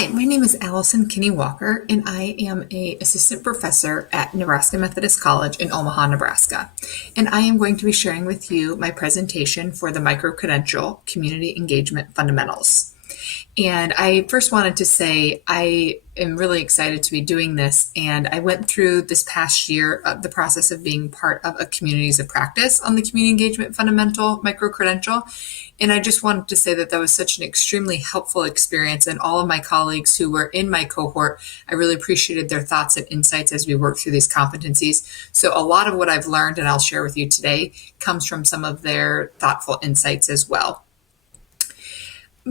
Hi, my name is Allison Kinney-Walker, and I am a assistant professor at Nebraska Methodist College in Omaha, Nebraska. And I am going to be sharing with you my presentation for the Microcredential Community Engagement Fundamentals. And I first wanted to say I am really excited to be doing this. And I went through this past year the process of being part of a communities of practice on the community engagement fundamental microcredential. And I just wanted to say that that was such an extremely helpful experience. And all of my colleagues who were in my cohort, I really appreciated their thoughts and insights as we worked through these competencies. So a lot of what I've learned and I'll share with you today comes from some of their thoughtful insights as well.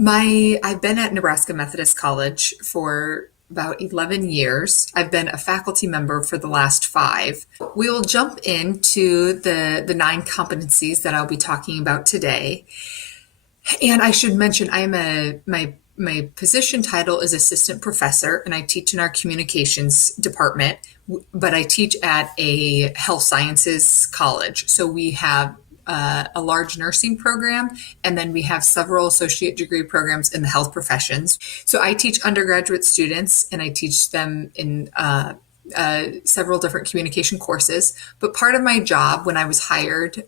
I've been at Nebraska Methodist College for about 11 years. I've been a faculty member for the last 5. We will jump into the 9 competencies that I'll be talking about today. And I should mention, my position title is assistant professor, and I teach in our communications department, but I teach at a health sciences college. So we have a large nursing program, and then we have several associate degree programs in the health professions. So I teach undergraduate students, and I teach them in several different communication courses. But part of my job when I was hired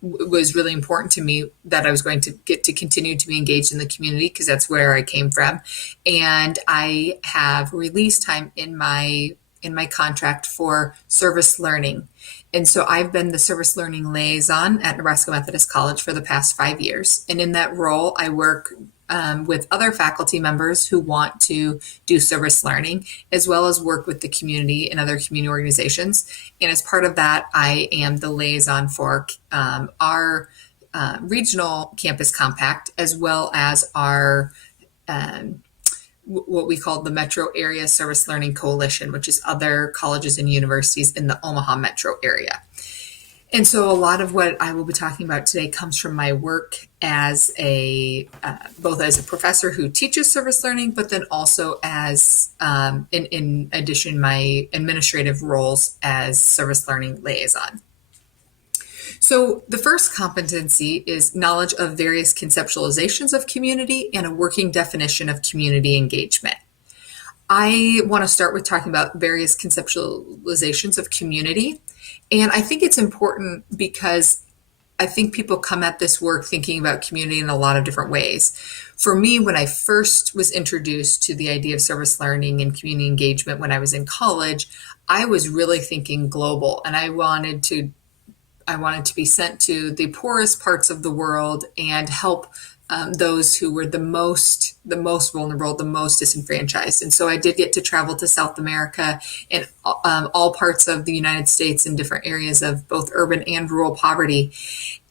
was really important to me that I was going to get to continue to be engaged in the community because that's where I came from. And I have release time in my contract for service learning. And so I've been the service learning liaison at Nebraska Methodist College for the past 5 years. And in that role, I work with other faculty members who want to do service learning, as well as work with the community and other community organizations. And as part of that, I am the liaison for our regional campus compact, as well as our what we call the Metro Area Service Learning Coalition, which is other colleges and universities in the Omaha metro area. And so a lot of what I will be talking about today comes from my work as both as a professor who teaches service learning, but then also as, in addition, my administrative roles as service learning liaison. So the first competency is knowledge of various conceptualizations of community and a working definition of community engagement. I want to start with talking about various conceptualizations of community. And I think it's important because I think people come at this work thinking about community in a lot of different ways. For me, when I first was introduced to the idea of service learning and community engagement when I was in college, I was really thinking global, and I wanted to be sent to the poorest parts of the world and help those who were the most vulnerable, the most disenfranchised. And so I did get to travel to South America and all parts of the United States in different areas of both urban and rural poverty.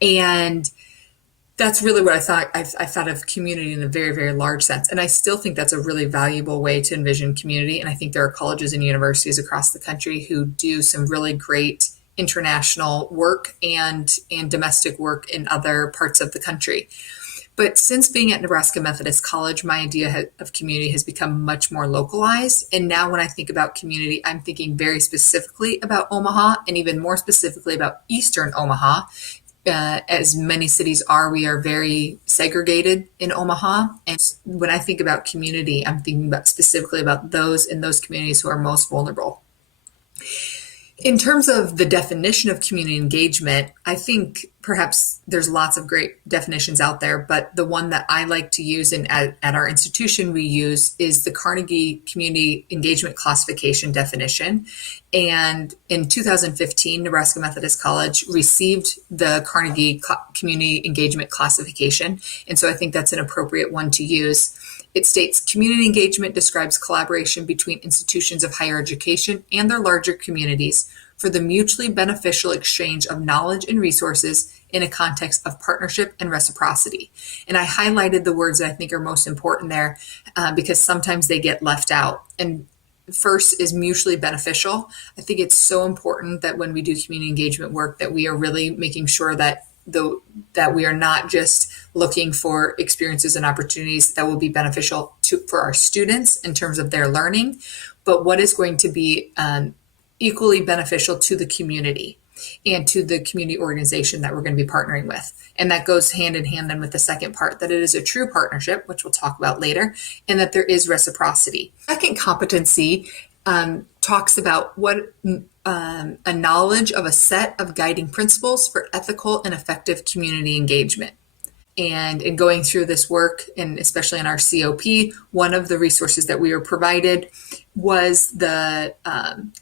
And that's really what I thought. I thought of community in a very, very large sense. And I still think that's a really valuable way to envision community. And I think there are colleges and universities across the country who do some really great international work and domestic work in other parts of the country. But since being at Nebraska Methodist College, my idea of community has become much more localized. And now when I think about community, I'm thinking very specifically about Omaha, and even more specifically about Eastern Omaha. As many cities are, we are very segregated in Omaha. And when I think about community, I'm thinking specifically about those in those communities who are most vulnerable. In terms of the definition of community engagement, I think perhaps there's lots of great definitions out there, but the one that I like to use and at our institution we use is the Carnegie Community Engagement Classification definition. And in 2015, Nebraska Methodist College received the Carnegie Community Engagement Classification. And so I think that's an appropriate one to use. It states community engagement describes collaboration between institutions of higher education and their larger communities for the mutually beneficial exchange of knowledge and resources in a context of partnership and reciprocity. And I highlighted the words that I think are most important there because sometimes they get left out. And first is mutually beneficial. I think it's so important that when we do community engagement work that we are really making sure that we are not just looking for experiences and opportunities that will be beneficial for our students in terms of their learning, but what is going to be equally beneficial to the community. and to the community organization that we're going to be partnering with. And that goes hand in hand then with the second part, that it is a true partnership, which we'll talk about later, and that there is reciprocity. Second competency talks about what a knowledge of a set of guiding principles for ethical and effective community engagement. And in going through this work, and especially in our COP, one of the resources that we were provided was the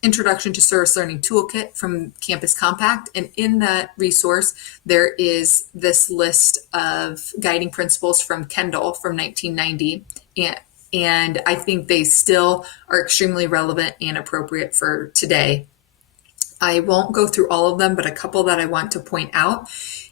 Introduction to Service Learning Toolkit from Campus Compact. And in that resource, there is this list of guiding principles from Kendall from 1990. And I think they still are extremely relevant and appropriate for today. I won't go through all of them, but a couple that I want to point out.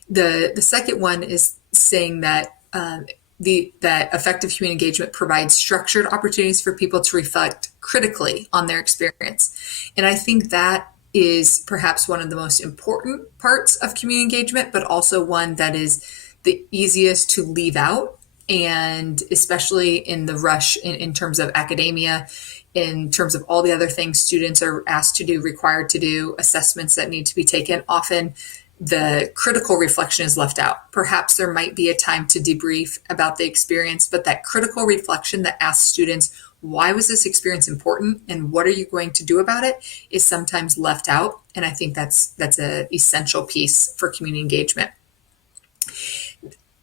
The second one is saying that that effective community engagement provides structured opportunities for people to reflect critically on their experience. And I think that is perhaps one of the most important parts of community engagement, but also one that is the easiest to leave out. And especially in the rush in terms of academia, in terms of all the other things students are asked to do, required to do, assessments that need to be taken, often the critical reflection is left out. Perhaps there might be a time to debrief about the experience, but that critical reflection that asks students, why was this experience important and what are you going to do about it, is sometimes left out. And I think that's an essential piece for community engagement.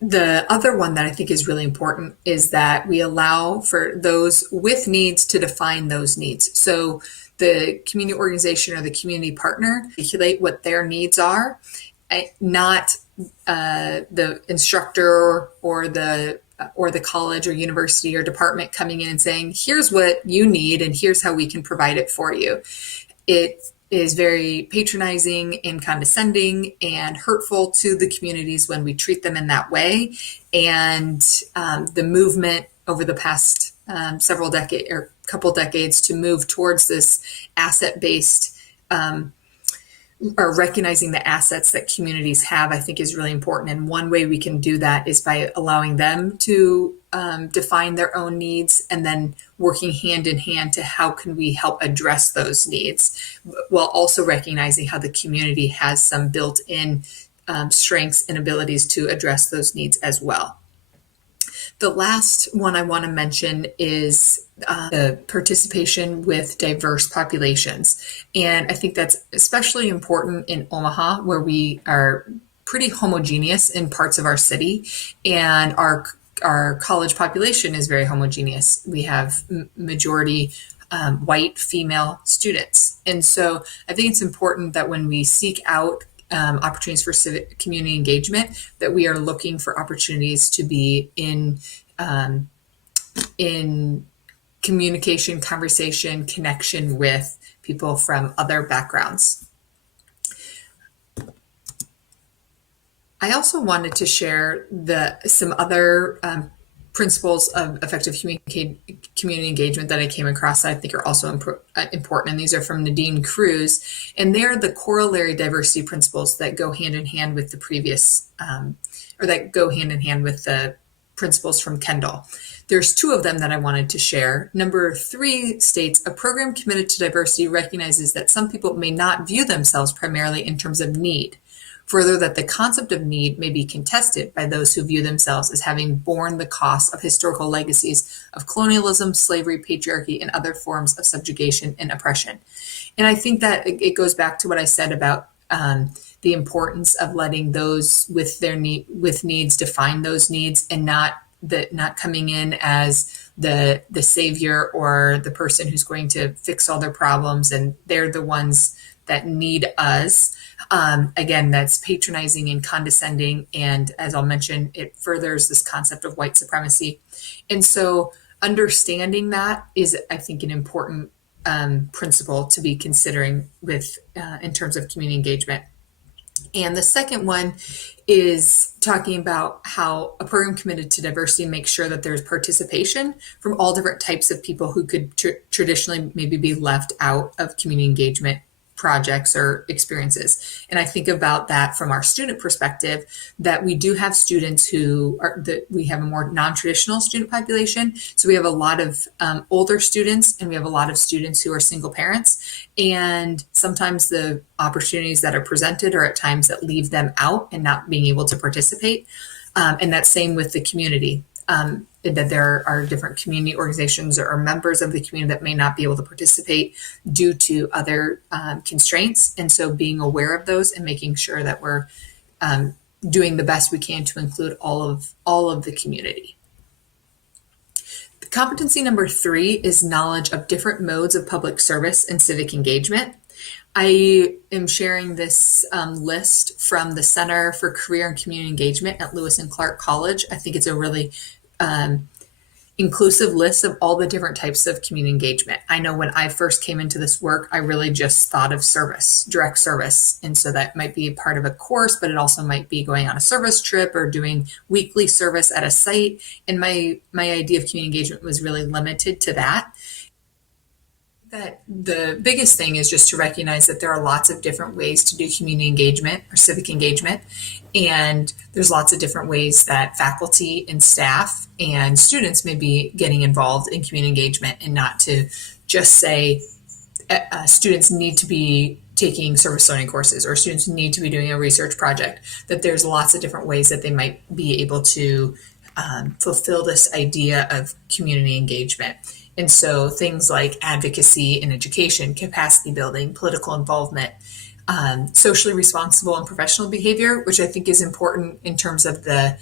The other one that I think is really important is that we allow for those with needs to define those needs. So the community organization or the community partner articulate what their needs are, not the instructor or the college or university or department coming in and saying, here's what you need and here's how we can provide it for you. It is very patronizing and condescending and hurtful to the communities when we treat them in that way. And the movement over the past several decades or couple decades to move towards this asset-based or recognizing the assets that communities have, I think is really important. And one way we can do that is by allowing them to define their own needs and then working hand in hand to how can we help address those needs, while also recognizing how the community has some built-in strengths and abilities to address those needs as well. The last one I want to mention is the participation with diverse populations. And I think that's especially important in Omaha, where we are pretty homogeneous in parts of our city, and our college population is very homogeneous. We have majority white female students. And so I think it's important that when we seek out opportunities for civic community engagement, that we are looking for opportunities to be in communication, conversation, connection with people from other backgrounds. I also wanted to share some other principles of effective community engagement that I came across that I think are also important. And these are from Nadine Cruz. And they're the corollary diversity principles that go hand in hand with the previous, or that go hand in hand with the principles from Kendall. There's two of them that I wanted to share. Number 3 states, a program committed to diversity recognizes that some people may not view themselves primarily in terms of need. Further, that the concept of need may be contested by those who view themselves as having borne the cost of historical legacies of colonialism, slavery, patriarchy, and other forms of subjugation and oppression. And I think that it goes back to what I said about the importance of letting those with needs define those needs, and not coming in as the savior or the person who's going to fix all their problems, and they're the ones that need us. Again, that's patronizing and condescending. And as I'll mention, it furthers this concept of white supremacy. And so understanding that is, I think, an important principle to be considering with in terms of community engagement. And the second one is talking about how a program committed to diversity makes sure that there's participation from all different types of people who could traditionally maybe be left out of community engagement projects or experiences. And I think about that from our student perspective, that we do have students who are that we have a more non-traditional student population. So we have a lot of older students, and we have a lot of students who are single parents. And sometimes the opportunities that are presented are at times that leave them out and not being able to participate. And that's same with the community. That there are different community organizations or members of the community that may not be able to participate due to other constraints. And so being aware of those and making sure that we're doing the best we can to include all of the community. Competency number 3 is knowledge of different modes of public service and civic engagement. I am sharing this list from the Center for Career and Community Engagement at Lewis and Clark College. I think it's a really inclusive list of all the different types of community engagement. I know when I first came into this work, I really just thought of service, direct service. And so that might be part of a course, but it also might be going on a service trip or doing weekly service at a site. And my idea of community engagement was really limited to that. That the biggest thing is just to recognize that there are lots of different ways to do community engagement or civic engagement. And there's lots of different ways that faculty and staff and students may be getting involved in community engagement, and not to just say students need to be taking service learning courses or students need to be doing a research project, that there's lots of different ways that they might be able to fulfill this idea of community engagement. And so things like advocacy and education, capacity building, political involvement, socially responsible and professional behavior, which I think is important in terms of the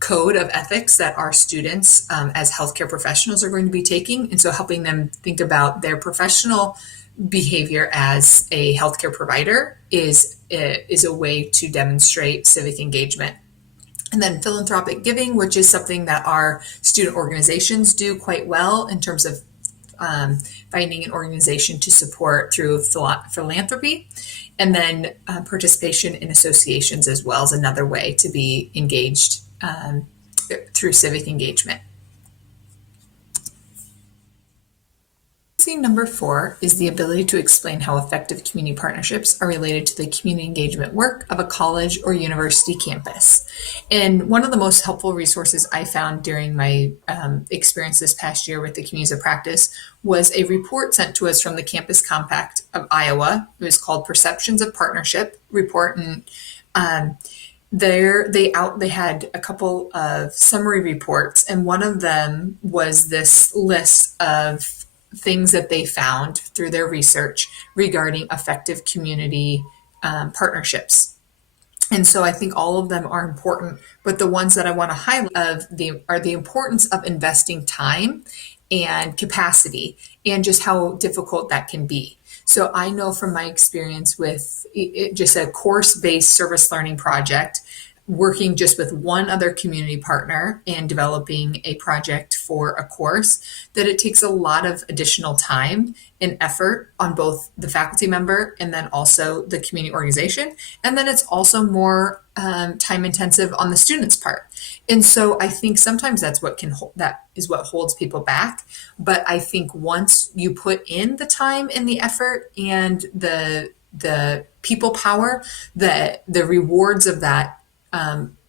code of ethics that our students as healthcare professionals are going to be taking. And so helping them think about their professional behavior as a healthcare provider is a way to demonstrate civic engagement. And then philanthropic giving, which is something that our student organizations do quite well in terms of finding an organization to support through philanthropy. And then participation in associations as well is another way to be engaged through civic engagement. Number 4 is the ability to explain how effective community partnerships are related to the community engagement work of a college or university campus. And one of the most helpful resources I found during my experience this past year with the Communities of Practice was a report sent to us from the Campus Compact of Iowa. It was called Perceptions of Partnership Report, and they had a couple of summary reports, and one of them was this list of things that they found through their research regarding effective community partnerships. And so I think all of them are important, but the ones that I want to highlight are the importance of investing time and capacity and just how difficult that can be. So I know from my experience with just a course-based service learning project, working just with one other community partner and developing a project for a course, that it takes a lot of additional time and effort on both the faculty member and then also the community organization. And then it's also more time intensive on the student's part. And so I think sometimes that is what holds people back. But I think once you put in the time and the effort and the people power, the rewards of that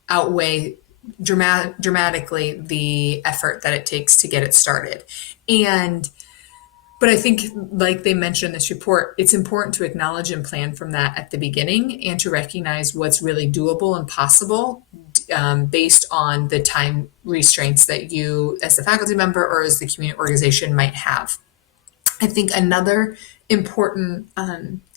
outweigh dramatically the effort that it takes to get it started. But I think, like they mentioned in this report, it's important to acknowledge and plan from that at the beginning and to recognize what's really doable and possible based on the time restraints that you as the faculty member or as the community organization might have. I think another important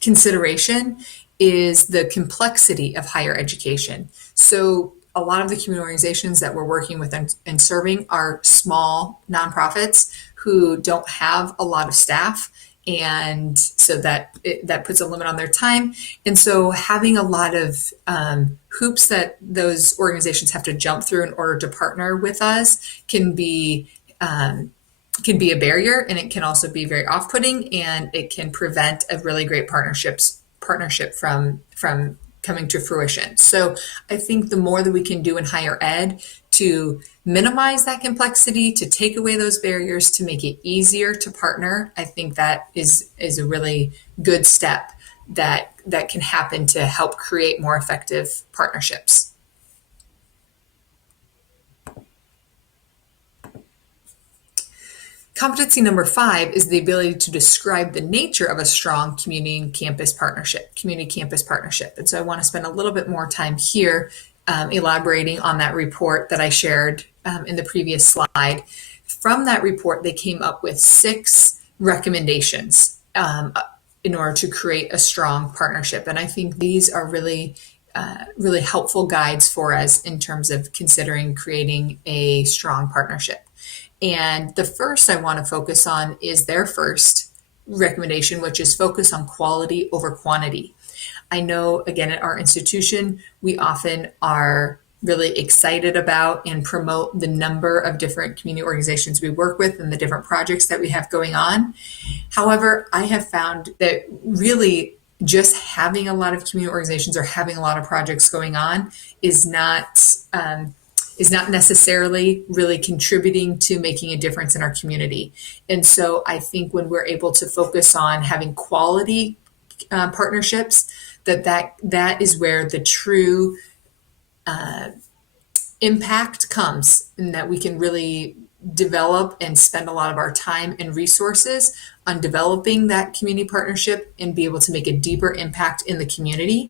consideration is the complexity of higher education. So a lot of the community organizations that we're working with and serving are small nonprofits who don't have a lot of staff. And so that puts a limit on their time. And so having a lot of hoops that those organizations have to jump through in order to partner with us can be a barrier, and it can also be very off-putting, and it can prevent a really great partnership from coming to fruition. So I think the more that we can do in higher ed to minimize that complexity, to take away those barriers, to make it easier to partner, I think that is a really good step that can happen to help create more effective partnerships. Competency number 5 is the ability to describe the nature of a strong community campus partnership. And so I want to spend a little bit more time here elaborating on that report that I shared in the previous slide. From that report, they came up with 6 recommendations in order to create a strong partnership. And I think these are really helpful guides for us in terms of considering creating a strong partnership. And the first I want to focus on is their first recommendation, which is focus on quality over quantity. I know, again, at our institution, we often are really excited about and promote the number of different community organizations we work with and the different projects that we have going on. However, I have found that really just having a lot of community organizations or having a lot of projects going on is not necessarily really contributing to making a difference in our community. And so I think when we're able to focus on having quality partnerships, that is where the true impact comes, and that we can really develop and spend a lot of our time and resources on developing that community partnership and be able to make a deeper impact in the community.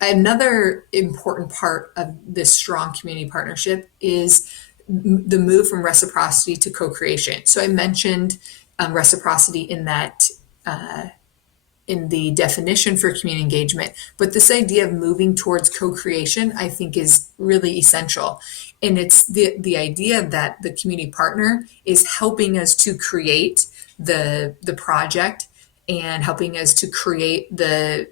Another important part of this strong community partnership is the move from reciprocity to co-creation. So I mentioned reciprocity in that in the definition for community engagement, but this idea of moving towards co-creation, I think, is really essential. And it's the idea that the community partner is helping us to create the project and helping us to create the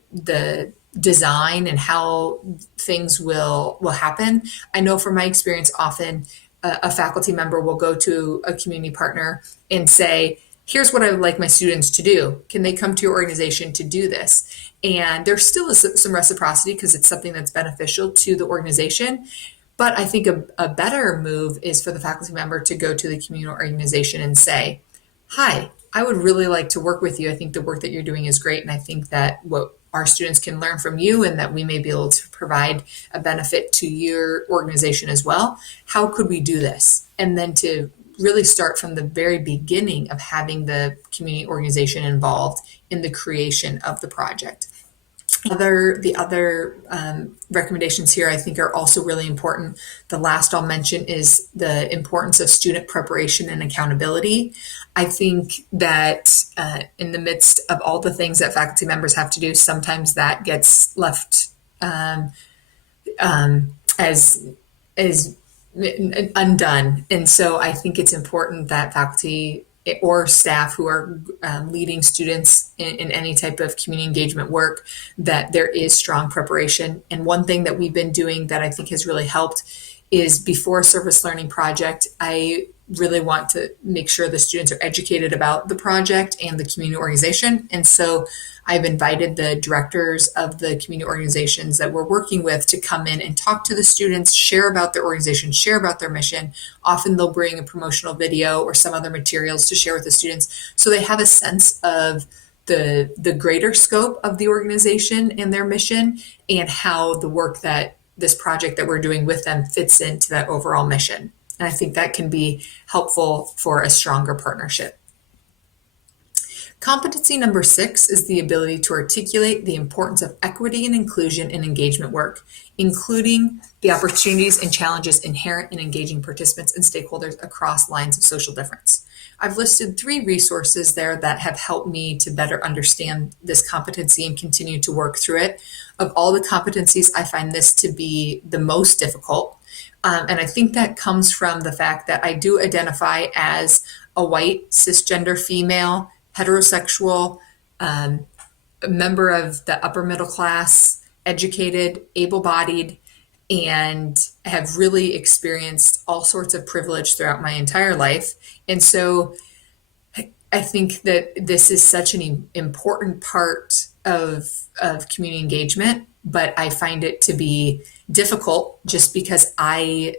design and how things will happen. I know from my experience, often a faculty member will go to a community partner and say, here's what I would like my students to do. Can they come to your organization to do this? And there still is some reciprocity because it's something that's beneficial to the organization. But I think a better move is for the faculty member to go to the community organization and say, hi, I would really like to work with you. I think the work that you're doing is great. And I think that what our students can learn from you and that we may be able to provide a benefit to your organization as well. How could we do this? And then to really start from the very beginning of having the community organization involved in the creation of the project. The other recommendations here I think are also really important. The last I'll mention is the importance of student preparation and accountability. I think that in the midst of all the things that faculty members have to do, sometimes that gets left as undone. And so I think it's important that faculty or staff who are leading students in any type of community engagement work, that there is strong preparation. And one thing that we've been doing that I think has really helped is before a service learning project, I really want to make sure the students are educated about the project and the community organization. And so I've invited the directors of the community organizations that we're working with to come in and talk to the students, share about their organization, share about their mission. Often they'll bring a promotional video or some other materials to share with the students so they have a sense of the greater scope of the organization and their mission and how the work that this project that we're doing with them fits into that overall mission. And I think that can be helpful for a stronger partnership. Competency number 6 is the ability to articulate the importance of equity and inclusion in engagement work, including the opportunities and challenges inherent in engaging participants and stakeholders across lines of social difference. I've listed 3 resources there that have helped me to better understand this competency and continue to work through it. Of all the competencies, I find this to be the most difficult. And I think that comes from the fact that I do identify as a white, cisgender female, heterosexual, a member of the upper middle class, educated, able-bodied, and have really experienced all sorts of privilege throughout my entire life. And so I think that this is such an important part of community engagement, but I find it to be difficult just because I'm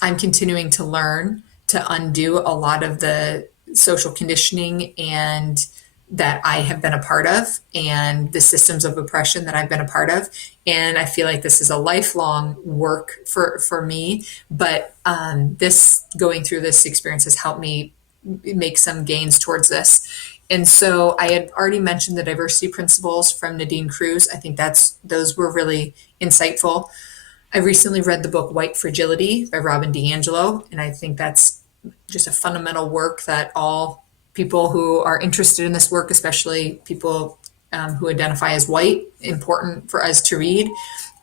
continuing to learn to undo a lot of the social conditioning and that I have been a part of and the systems of oppression that I've been a part of. And I feel like this is a lifelong work for me. But this going through this experience has helped me make some gains towards this. And so I had already mentioned the diversity principles from Nadine Cruz. I think those were really insightful. I recently read the book White Fragility by Robin DiAngelo, and I think that's just a fundamental work that all people who are interested in this work, especially people who identify as white, important for us to read.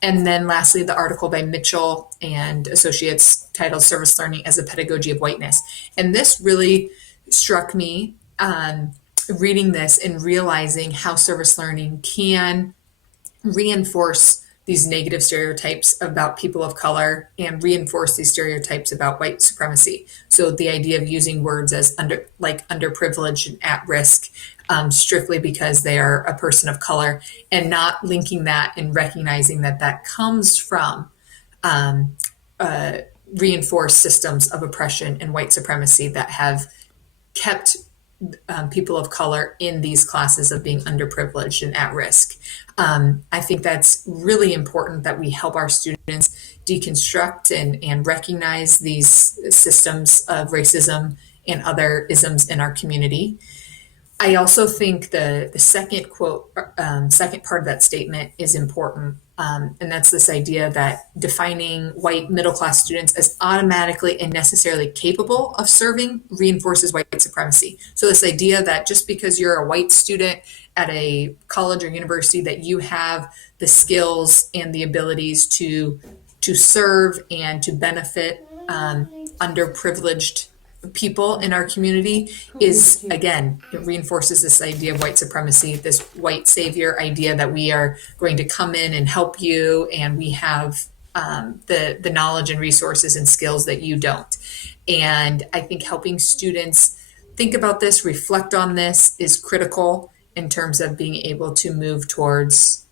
And then lastly, the article by Mitchell and Associates titled Service Learning as a Pedagogy of Whiteness. And this really struck me reading this and realizing how service learning can reinforce these negative stereotypes about people of color and reinforce these stereotypes about white supremacy. So the idea of using words as underprivileged and at risk strictly because they are a person of color, and not linking that and recognizing that that comes from reinforced systems of oppression and white supremacy that have kept people of color in these classes of being underprivileged and at risk. I think that's really important that we help our students deconstruct and recognize these systems of racism and other isms in our community. I also think the second quote, second part of that statement is important. And that's this idea that defining white middle class students as automatically and necessarily capable of serving reinforces white supremacy. So this idea that just because you're a white student at a college or university, that you have the skills and the abilities to serve and to benefit underprivileged people in our community is, again, it reinforces this idea of white supremacy, this white savior idea that we are going to come in and help you, and we have the knowledge and resources and skills that you don't. And I think helping students think about this, reflect on this, is critical in terms of being able to move towards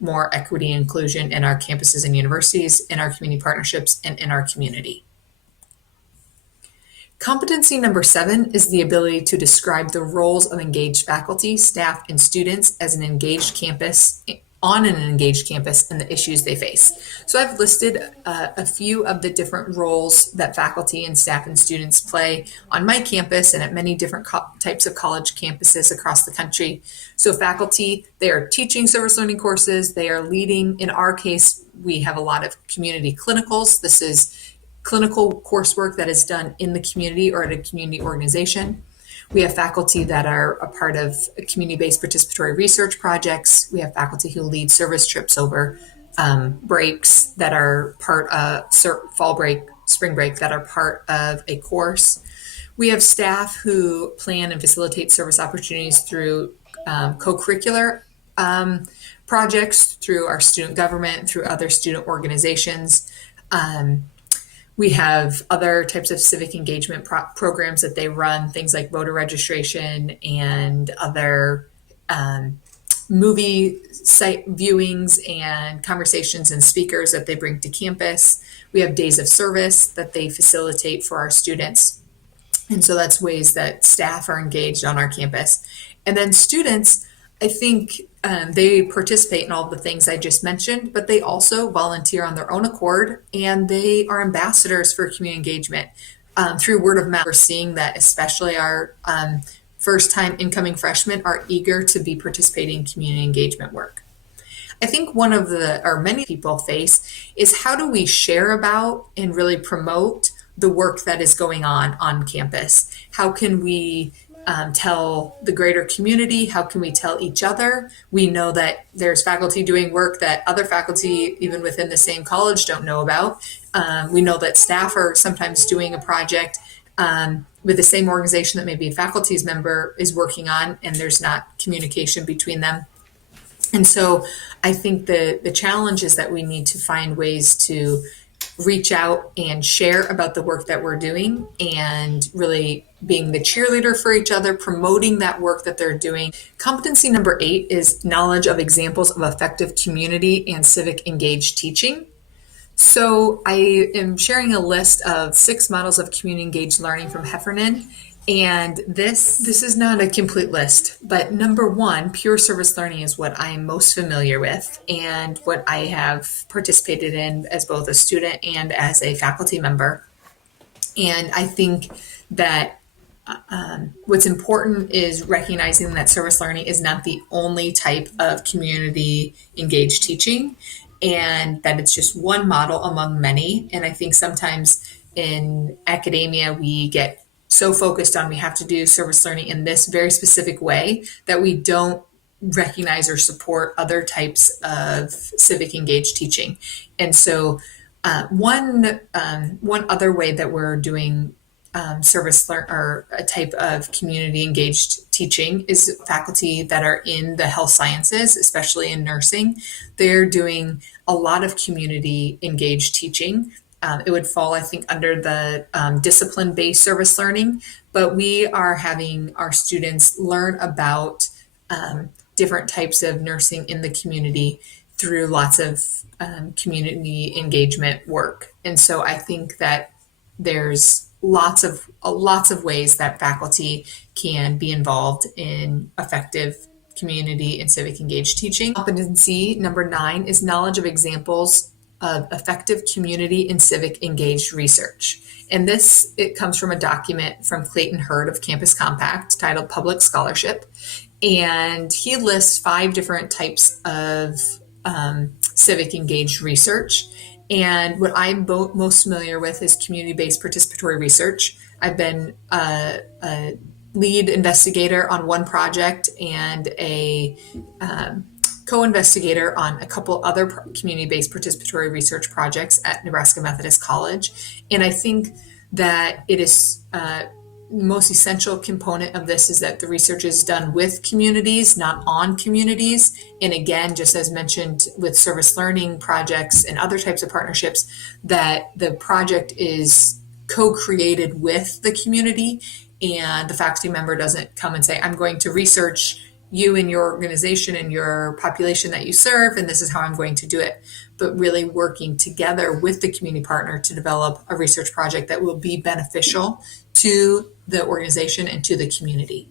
more equity and inclusion in our campuses and universities, in our community partnerships, and in our community. Competency number 7 is the ability to describe the roles of engaged faculty, staff, and students as an engaged campus, on an engaged campus, and the issues they face. So I've listed a few of the different roles that faculty and staff and students play on my campus and at many different types of college campuses across the country. So faculty, they are teaching service learning courses, they are leading. In our case, we have a lot of community clinicals. This is clinical coursework that is done in the community or at a community organization. We have faculty that are a part of community-based participatory research projects. We have faculty who lead service trips over breaks that are part of fall break, spring break, that are part of a course. We have staff who plan and facilitate service opportunities through co-curricular projects, through our student government, through other student organizations. We have other types of civic engagement programs that they run, things like voter registration and other movie site viewings and conversations and speakers that they bring to campus. We have days of service that they facilitate for our students. And so that's ways that staff are engaged on our campus. And then students, I think they participate in all the things I just mentioned, but they also volunteer on their own accord, and they are ambassadors for community engagement. Through word of mouth, we're seeing that especially our first-time incoming freshmen are eager to be participating in community engagement work. I think one of many people face is, how do we share about and really promote the work that is going on campus? How can we tell the greater community? How can we tell each other? We know that there's faculty doing work that other faculty, even within the same college, don't know about. We know that staff are sometimes doing a project with the same organization that maybe a faculty's member is working on, and there's not communication between them. And so I think the challenge is that we need to find ways to reach out and share about the work that we're doing, and really being the cheerleader for each other, promoting that work that they're doing. Competency number 8 is knowledge of examples of effective community and civic engaged teaching. So I am sharing a list of 6 models of community engaged learning from Heffernan. And this is not a complete list, but number one, pure service learning is what I'm most familiar with and what I have participated in as both a student and as a faculty member. And I think that what's important is recognizing that service learning is not the only type of community engaged teaching, and that it's just one model among many. And I think sometimes in academia, we get so focused on we have to do service learning in this very specific way that we don't recognize or support other types of civic engaged teaching. And so one other way that we're doing service learn or a type of community engaged teaching is faculty that are in the health sciences, especially in nursing. They're doing a lot of community engaged teaching. It would fall, I think, under the discipline based service learning, but we are having our students learn about different types of nursing in the community through lots of community engagement work. And so I think that there's lots of ways that faculty can be involved in effective community and civic engaged teaching. Competency number 9 is knowledge of examples of effective community and civic engaged research. And it comes from a document from Clayton Hurd of Campus Compact titled Public Scholarship. And he lists 5 different types of civic engaged research. And what I'm most familiar with is community-based participatory research. I've been a lead investigator on one project and a co-investigator on a couple other community-based participatory research projects at Nebraska Methodist College. And I think that it is most essential component of this is that the research is done with communities, not on communities. And again, just as mentioned with service learning projects and other types of partnerships, that the project is co-created with the community, and the faculty member doesn't come and say, I'm going to research you and your organization and your population that you serve, and this is how I'm going to do it. But really working together with the community partner to develop a research project that will be beneficial to the organization and to the community.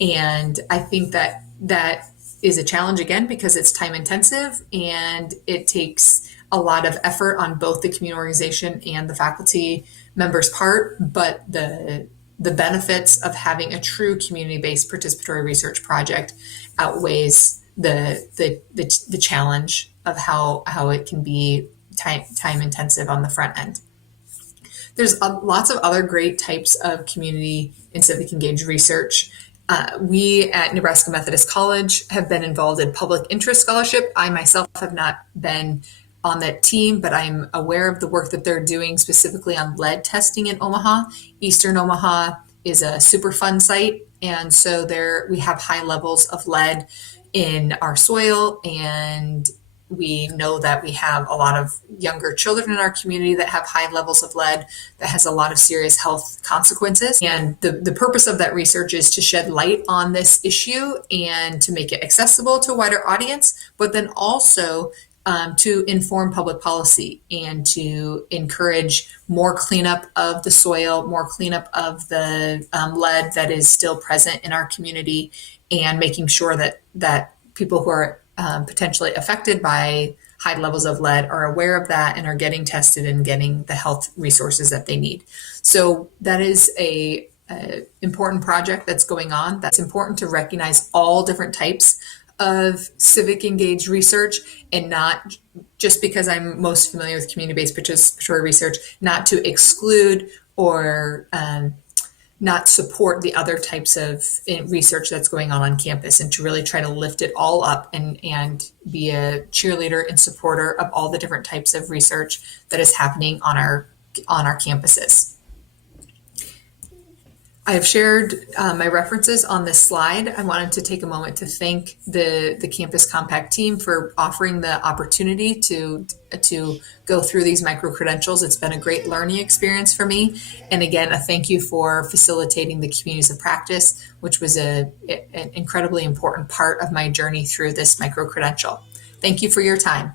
And I think that that is a challenge again because it's time intensive and it takes a lot of effort on both the community organization and the faculty members' part, but the benefits of having a true community-based participatory research project outweighs the challenge of how it can be time intensive on the front end. There's lots of other great types of community and civic engaged research. We at Nebraska Methodist College have been involved in public interest scholarship. I myself have not been on that team, but I'm aware of the work that they're doing specifically on lead testing in Omaha. Eastern Omaha is a Superfund site, and so there we have high levels of lead in our soil, and we know that we have a lot of younger children in our community that have high levels of lead that has a lot of serious health consequences. And the purpose of that research is to shed light on this issue and to make it accessible to a wider audience, but then also to inform public policy and to encourage more cleanup of the soil, more cleanup of the lead that is still present in our community, and making sure that people who are potentially affected by high levels of lead are aware of that and are getting tested and getting the health resources that they need. So that is a important project that's going on. That's important to recognize all different types of civic engaged research, and not just because I'm most familiar with community-based participatory research, not to exclude or not support the other types of research that's going on campus, and to really try to lift it all up and be a cheerleader and supporter of all the different types of research that is happening on our campuses. I have shared my references on this slide. I wanted to take a moment to thank the Campus Compact team for offering the opportunity to go through these micro-credentials. It's been a great learning experience for me. And again, a thank you for facilitating the communities of practice, which was an incredibly important part of my journey through this micro-credential. Thank you for your time.